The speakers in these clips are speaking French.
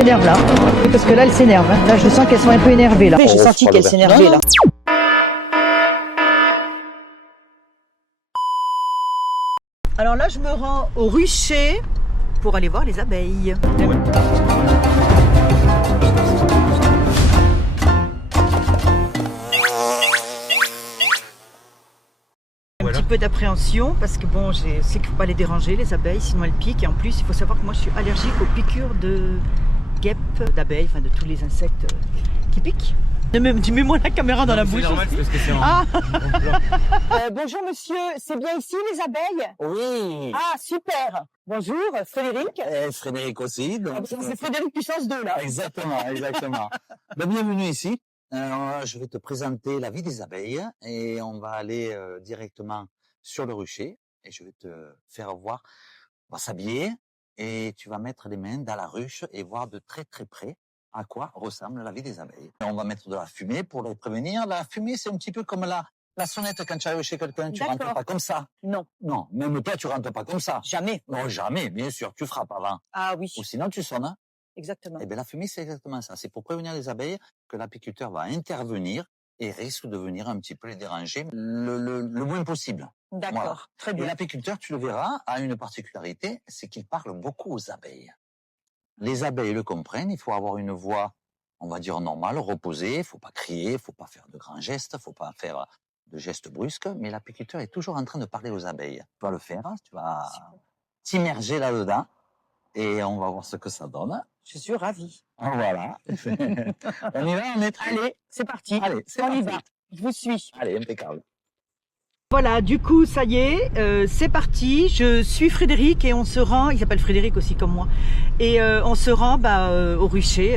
s'énerve là, parce que là elle s'énerve. Là je sens qu'elles sont un peu énervées là. J'ai senti qu'elles s'énervaient là. Alors là je me rends au rucher pour aller voir les abeilles. Un petit peu d'appréhension parce que bon, je sais qu'il ne faut pas les déranger les abeilles, sinon elles piquent. Et en plus, il faut savoir que moi je suis allergique aux piqûres de guêpes, d'abeilles, enfin de tous les insectes qui piquent. Tu mets-moi la caméra dans la bouche. C'est normal, parce que c'est bonjour monsieur, c'est bien ici les abeilles? Oui. Ah super. Bonjour Frédéric. Frédéric aussi. Donc... C'est Frédéric puissance 2 là. Exactement, exactement. Bienvenue ici. Je vais te présenter la vie des abeilles et on va aller directement sur le rucher et je vais te faire voir. On va s'habiller et tu vas mettre les mains dans la ruche et voir de très très près à quoi ressemble la vie des abeilles. On va mettre de la fumée pour les prévenir. La fumée, c'est un petit peu comme la sonnette quand tu arrives chez quelqu'un. Tu rentres pas comme ça. Non. Non, même toi, tu rentres pas comme ça. Jamais. Non, jamais, bien sûr. Tu frappes avant. Ah oui. Ou sinon, tu sonnes. Exactement. Eh bien, la fumée, c'est exactement ça. C'est pour prévenir les abeilles que l'apiculteur va intervenir et risque de venir un petit peu les déranger le moins possible. D'accord, voilà. très bien. Et l'apiculteur, tu le verras, a une particularité, c'est qu'il parle beaucoup aux abeilles. Les abeilles le comprennent, il faut avoir une voix, on va dire normale, reposée, il ne faut pas crier, il ne faut pas faire de grands gestes, il ne faut pas faire de gestes brusques, mais l'apiculteur est toujours en train de parler aux abeilles. Tu vas le faire, tu vas t'immerger là-dedans et on va voir ce que ça donne. Je suis ravie. Voilà. On y va, on est prêt. Allez, c'est parti. Allez, c'est on y parti. va. Je vous suis. Allez, impeccable. Voilà, du coup, ça y est, c'est parti. Je suis Frédéric et on se rend, il s'appelle Frédéric aussi comme moi, et on se rend au rucher,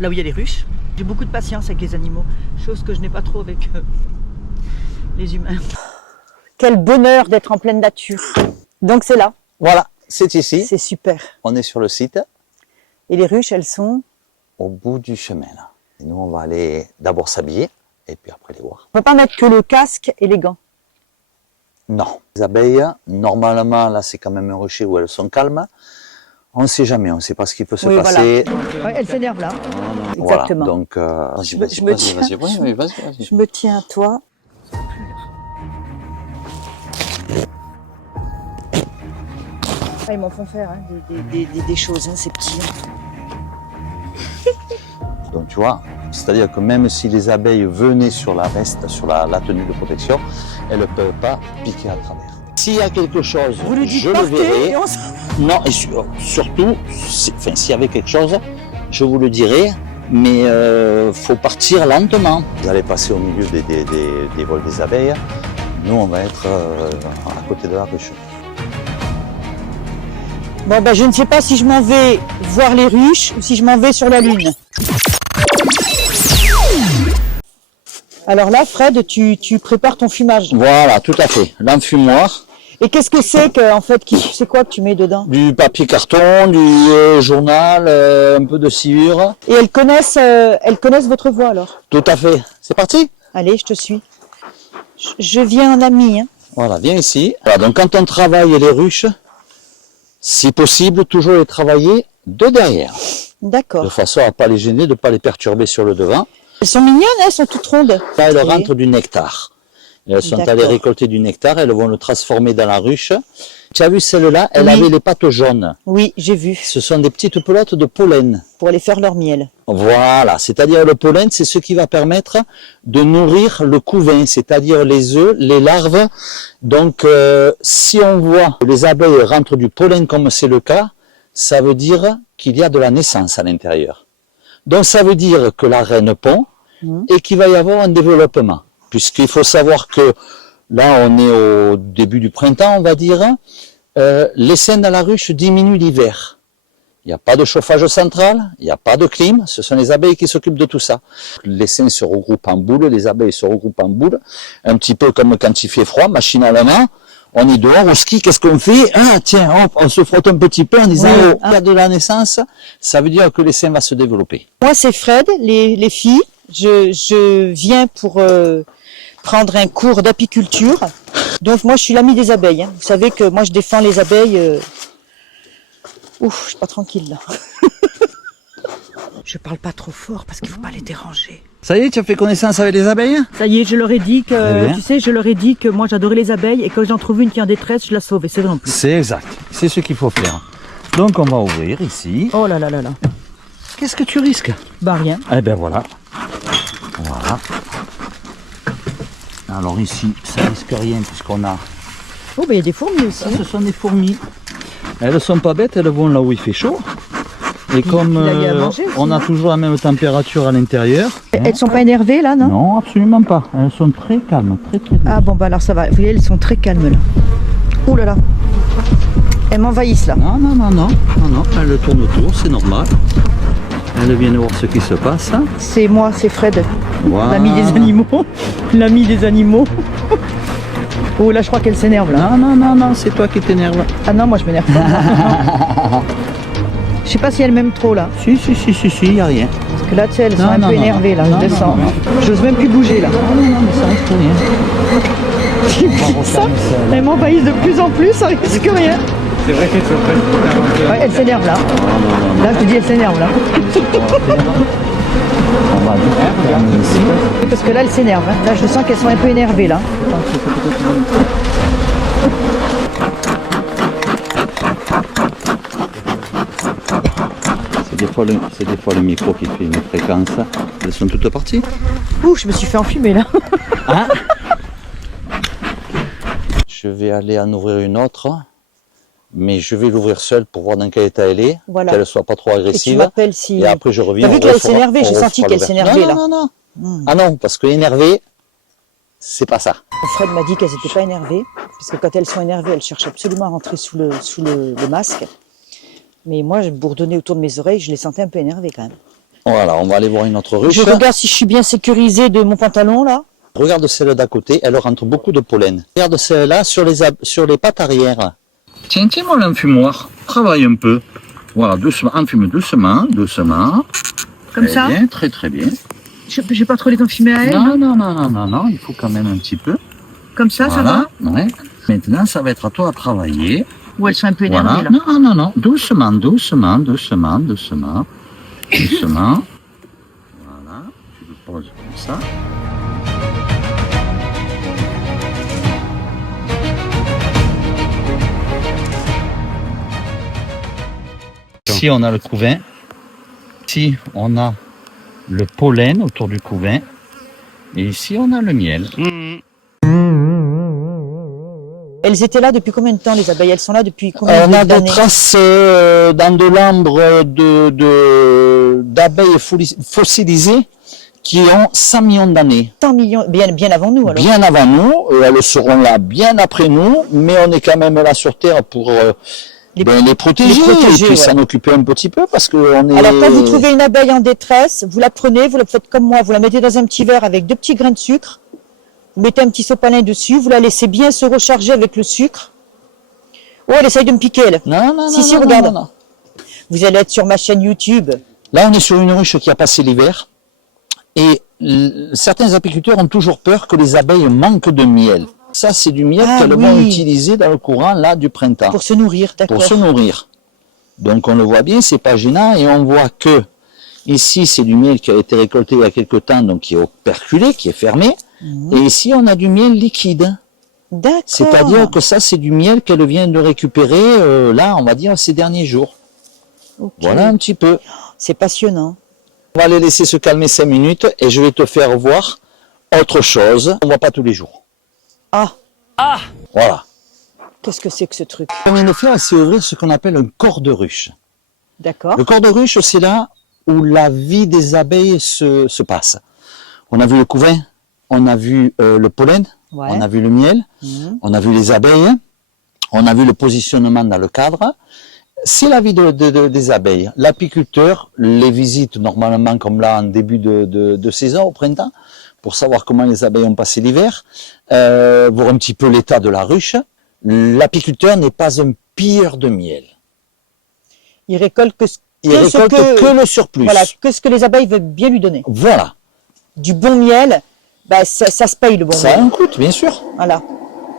là où il y a les ruches. J'ai beaucoup de patience avec les animaux, chose que je n'ai pas trop avec les humains. Quel bonheur d'être en pleine nature. Donc c'est là. Voilà, c'est ici. C'est super. On est sur le site. Et les ruches, elles sont au bout du chemin là. Et nous, on va aller d'abord s'habiller et puis après les voir. On ne peut pas mettre que le casque et les gants. Non. Les abeilles, normalement, là, c'est quand même un rucher où elles sont calmes. On ne sait jamais, on ne sait pas ce qui peut se passer. Voilà. Ouais, elles s'énervent là. Voilà. Exactement. Donc, je me tiens à toi. Ah, ils m'en font faire hein, des choses, hein, ces petits. Donc tu vois, c'est-à-dire que même si les abeilles venaient sur la veste, sur la tenue de protection, elles ne peuvent pas piquer à travers. S'il y a quelque chose, vous le dites, je le verrai. Non, et surtout, s'il y avait quelque chose, je vous le dirai, mais faut partir lentement. Vous allez passer au milieu des vols des abeilles. Nous, on va être à côté de la ruche. Bon, ben, je ne sais pas si je m'en vais voir les ruches ou si je m'en vais sur la Lune. Alors là, Fred, tu prépares ton fumage. Voilà, tout à fait. L'enfumoir. Et qu'est-ce que c'est que, en fait, c'est quoi que tu mets dedans? Du papier carton, du journal, un peu de sciure. Et elles connaissent votre voix alors? Tout à fait. C'est parti? Allez, je te suis. Je viens en ami. Hein. Voilà, viens ici. Voilà, donc quand on travaille les ruches, si possible, toujours les travailler de derrière. D'accord. De façon à ne pas les gêner, de ne pas les perturber sur le devant. Elles sont mignonnes, elles sont toutes rondes. Là, elles rentrent du nectar. Elles sont allées récolter du nectar, elles vont le transformer dans la ruche. Tu as vu celle-là, elle avait les pattes jaunes. Oui, j'ai vu. Ce sont des petites pelotes de pollen. Pour aller faire leur miel. Voilà, c'est-à-dire le pollen, c'est ce qui va permettre de nourrir le couvain, c'est-à-dire les œufs, les larves. Donc, si on voit que les abeilles rentrent du pollen comme c'est le cas, ça veut dire qu'il y a de la naissance à l'intérieur. Donc, ça veut dire que la reine pond et qu'il va y avoir un développement. Puisqu'il faut savoir que là, on est au début du printemps, on va dire, l'essaim dans la ruche diminue l'hiver. Il n'y a pas de chauffage central, il n'y a pas de clim, ce sont les abeilles qui s'occupent de tout ça. L'essaim se regroupe en boules, les abeilles se regroupent en boules, un petit peu comme quand il fait froid, machinalement. On est dehors, au ski, qu'est-ce qu'on fait? Ah tiens, hop, on se frotte un petit peu en disant oh, il y a de la naissance, ça veut dire que l'essaim va se développer. Moi c'est Fred, les filles, je viens pour prendre un cours d'apiculture. Donc moi je suis l'amie des abeilles. Hein. Vous savez que moi je défends les abeilles. Ouf, je suis pas tranquille là. Je parle pas trop fort parce qu'il faut pas les déranger. Ça y est, tu as fait connaissance avec les abeilles? Ça y est, je leur ai dit Très que, bien. tu sais, je leur ai dit que moi j'adorais les abeilles et quand j'en trouve une qui est en détresse, je la sauve. Et c'est vrai en plus. C'est exact, c'est ce qu'il faut faire. Donc on va ouvrir ici. Oh là là là là. Qu'est-ce que tu risques? Bah rien. Eh ben voilà. Voilà. Alors ici, ça risque rien puisqu'on a... Oh bah il y a des fourmis aussi. Ça, ce sont des fourmis. Elles sont pas bêtes, elles vont là où il fait chaud. Et comme il a lieu à manger aussi, on a non toujours la même température à l'intérieur. Elles sont pas énervées là, non? Non, absolument pas. Elles sont très calmes, très très douces. Ah bon bah alors ça va. Vous voyez, elles sont très calmes là. Ouh là là. Elles m'envahissent là. Non, non, non, non, non, non, elles tournent autour, c'est normal. Elles viennent voir ce qui se passe. C'est moi, c'est Fred, Voilà. l'ami des animaux. L'ami des animaux. Oh là je crois qu'elle s'énerve là. Non, non, non, non, c'est toi qui t'énerves. Ah non, moi je m'énerve pas. Je sais pas si elles m'aiment trop là. Si, si, si, si, si, y a rien. Parce que là, tu sais, elles sont Non, un non, peu non, énervées là, non, je non, descends. non, J'ose même plus bouger là. Non, non, non, mais ça risque rien. Ça, elles m'envahissent de plus en plus, ça risque rien. C'est vrai qu'elles sont presque Ouais, elles s'énervent là. Là, je te dis, elles s'énervent là. On va terminer ici. Parce que là, elles s'énervent. Hein. Là, je sens qu'elles sont un peu énervées là. C'est des fois le micro qui fait une fréquence. Elles sont toutes parties. Ouh, je me suis fait enfumer là. Hein? Je vais aller en ouvrir une autre, mais je vais l'ouvrir seule pour voir dans quel état elle est, Voilà. qu'elle ne soit pas trop Et tu agressive. m'appelles si... Et après je reviens. T'as vu on qu'elle refera- s'énervait, j'ai on senti refera qu'elle l'ouverture. s'énervait, Non, là. non, non, non. Hmm. Ah non, parce que énervé, c'est pas ça. Fred m'a dit qu'elles n'étaient pas énervées. Parce que quand elles sont énervées, elles cherchent absolument à rentrer sous le masque. Mais moi, je bourdonnais autour de mes oreilles, je les sentais un peu énervées quand même. Voilà, on va aller voir une autre ruche. Je regarde si je suis bien sécurisée de mon pantalon là. Regarde celle d'à côté, elle rentre beaucoup de pollen. Regarde celle-là sur les pattes arrière. Tiens, tiens, mon enfumoir, travaille un peu. Voilà, doucement, enfume doucement, doucement. Comme ça. Bien, très très bien. J'ai pas trop les enfumer à elle. Non, non, non, non, non, non, il faut quand même un petit peu. Comme ça, ça va. Ouais. Maintenant, ça va être à toi à travailler. Ou elles sont un peu énervées Voilà. là. Non, non, non, doucement, doucement, doucement, doucement, doucement. Voilà, tu le poses comme ça. Ici, on a le couvain. Ici, on a le pollen autour du couvain. Et ici, on a le miel. Elles étaient là depuis combien de temps les abeilles? Elles sont là depuis combien On a des d'années? traces dans de l'ambre d'abeilles fossilisées qui ont 100 millions d'années. 100 millions, bien avant nous alors. Bien avant nous, elles seront là bien après nous, mais on est quand même là sur Terre pour les protéger, les protéger, et puis ouais. s'en occuper un petit peu parce qu'on est... Alors quand vous trouvez une abeille en détresse, vous la prenez, vous la faites comme moi, vous la mettez dans un petit verre avec 2 petits grains de sucre, vous mettez un petit sopalin dessus, vous la laissez bien se recharger avec le sucre. Oh, elle essaye de me piquer elle. Non, non, Si, non, si, non, regarde. non, non. Vous allez être sur ma chaîne YouTube. Là, on est sur une ruche qui a passé l'hiver et certains apiculteurs ont toujours peur que les abeilles manquent de miel. Ça, c'est du miel Ah, qu'elles oui. vont utiliser dans le courant là du printemps Pour se nourrir, d'accord. pour se nourrir. Donc on le voit bien, c'est pas gênant et on voit que ici c'est du miel qui a été récolté il y a quelque temps, donc qui est operculé, qui est fermé, et ici on a du miel liquide. D'accord. C'est-à-dire que ça c'est du miel qu'elle vient de récupérer là, on va dire ces derniers jours. Ok. Voilà un petit peu. C'est passionnant. On va les laisser se calmer 5 minutes et je vais te faire voir autre chose. On voit pas tous les jours. Ah, Voilà. qu'est-ce que c'est que ce truc? Ce qu'on vient de faire, c'est ouvrir ce qu'on appelle un corps de ruche. D'accord. Le corps de ruche, c'est là où la vie des abeilles se passe. On a vu le couvain, on a vu le pollen, Ouais. on a vu le miel, Mhm. on a vu les abeilles, on a vu le positionnement dans le cadre. C'est la vie des abeilles. L'apiculteur les visite normalement comme là en début de saison, au printemps, pour savoir comment les abeilles ont passé l'hiver, voir un petit peu l'état de la ruche. L'apiculteur n'est pas un pilleur de miel. Il récolte que ce Il que ce récolte que le surplus. Voilà, que ce que les abeilles veulent bien lui donner. Voilà. Du bon miel, bah, ça se paye le bon Ça a miel. un coût, bien sûr. Voilà.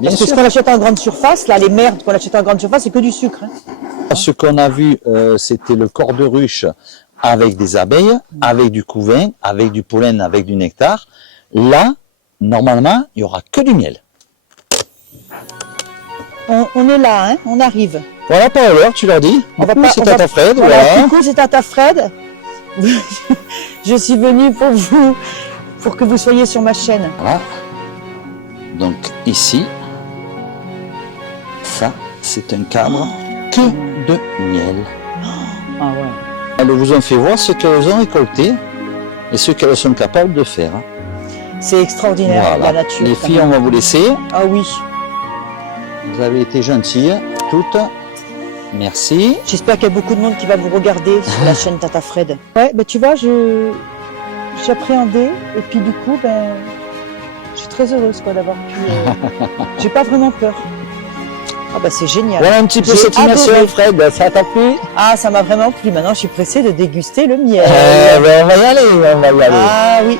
Bien Parce que ce sûr. qu'on achète en grande surface, là, les merdes qu'on achète en grande surface, c'est que du sucre. Hein. Ce qu'on a vu, c'était le corps de ruche avec des abeilles, avec du couvain, avec du pollen, avec du nectar. Là, normalement, il n'y aura que du miel. On est là, hein, on arrive. Voilà, par l'heure, tu leur dis. On va Coucou, pas- c'est on va- Tata Fred, Voilà, voilà. coucou, c'est Tata Fred. Je suis venue pour vous, pour que vous soyez sur ma chaîne. Voilà. Donc ici, ça, c'est un cadre que de miel. Ah ouais. Elles vous ont fait voir ce qu'elles ont récolté et ce qu'elles sont capables de faire. C'est extraordinaire, Voilà. la nature. Les quand filles, même. on va vous laisser. Ah oui. Vous avez été gentilles, toutes. Merci. J'espère qu'il y a beaucoup de monde qui va vous regarder sur la chaîne Tata Fred. Ouais, ben tu vois, j'appréhendais et puis du coup, ben, je suis très heureuse quoi d'avoir pu. J'ai pas vraiment peur. Ah bah c'est génial. Voilà un petit peu J'ai cette immersion, adoré. Fred. Ça t'a plu? Ah, ça m'a vraiment plu. Maintenant, je suis pressée de déguster le miel. Ben, on va y aller, on va y aller. Ah oui.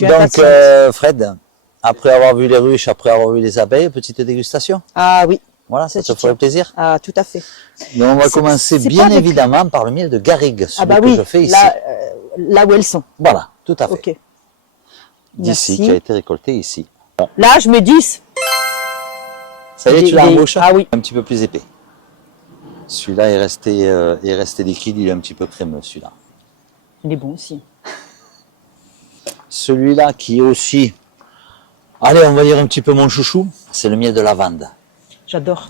Je suis Donc, impatiente. Fred, après avoir vu les ruches, après avoir vu les abeilles, petite dégustation. Ah oui. Voilà, ça C'est te ferait plaisir. Ah, tout à fait. Donc, on va C'est- commencer c'est bien pas avec- évidemment par le miel de garrigue, celui Ah bah que oui. je fais ici. Là où elles sont. Voilà, tout à fait. Ok. D'ici, Merci. qui a été récolté ici. Là, je mets 10. Ça y est, tu l'as en bouche? Ah oui. Un petit peu plus épais. Celui-là est resté liquide, il est un petit peu crémeux, celui-là. Il est bon aussi. Celui-là qui est aussi, allez, on va dire un petit peu mon chouchou, c'est le miel de lavande. J'adore.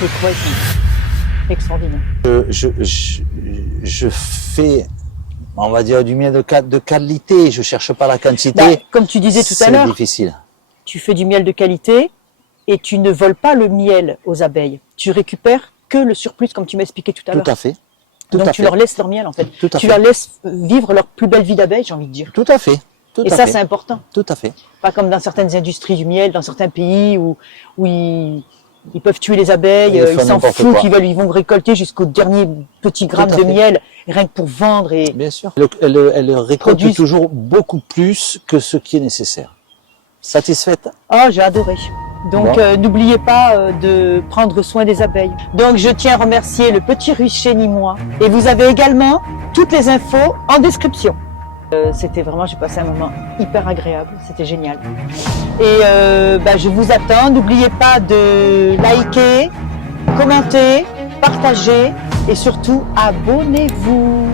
Les trois, ils sont extraordinaires. Je fais, on va dire, du miel de qualité, je cherche pas la quantité. Bah, comme tu disais tout à C'est l'heure, difficile. tu fais du miel de qualité et tu ne voles pas le miel aux abeilles. Tu récupères que le surplus, comme tu m'expliquais tout à Tout l'heure. à fait. Tout Donc à tu fait. leur laisses leur miel en fait. Tout à Tu fait. leur laisses vivre leur plus belle vie d'abeille, j'ai envie de dire. Tout à fait. Tout Et à ça, fait. c'est important. Tout à fait. Pas comme dans certaines industries du miel, dans certains pays où ils peuvent tuer les abeilles, Ils ils font s'en n'importe foutent, quoi. ils vont récolter jusqu'au dernier petit gramme Tout à de fait. miel, rien que pour vendre. Et Bien sûr. Elle récolte Produisent- toujours beaucoup plus que ce qui est nécessaire. Satisfaite? oh, j'ai adoré. Donc Bon. n'oubliez pas de prendre soin des abeilles. Donc je tiens à remercier le petit rucher nîmois. Et vous avez également toutes les infos en description. C'était vraiment, j'ai passé un moment hyper agréable, c'était génial. Et je vous attends, n'oubliez pas de liker, commenter, partager et surtout abonnez-vous.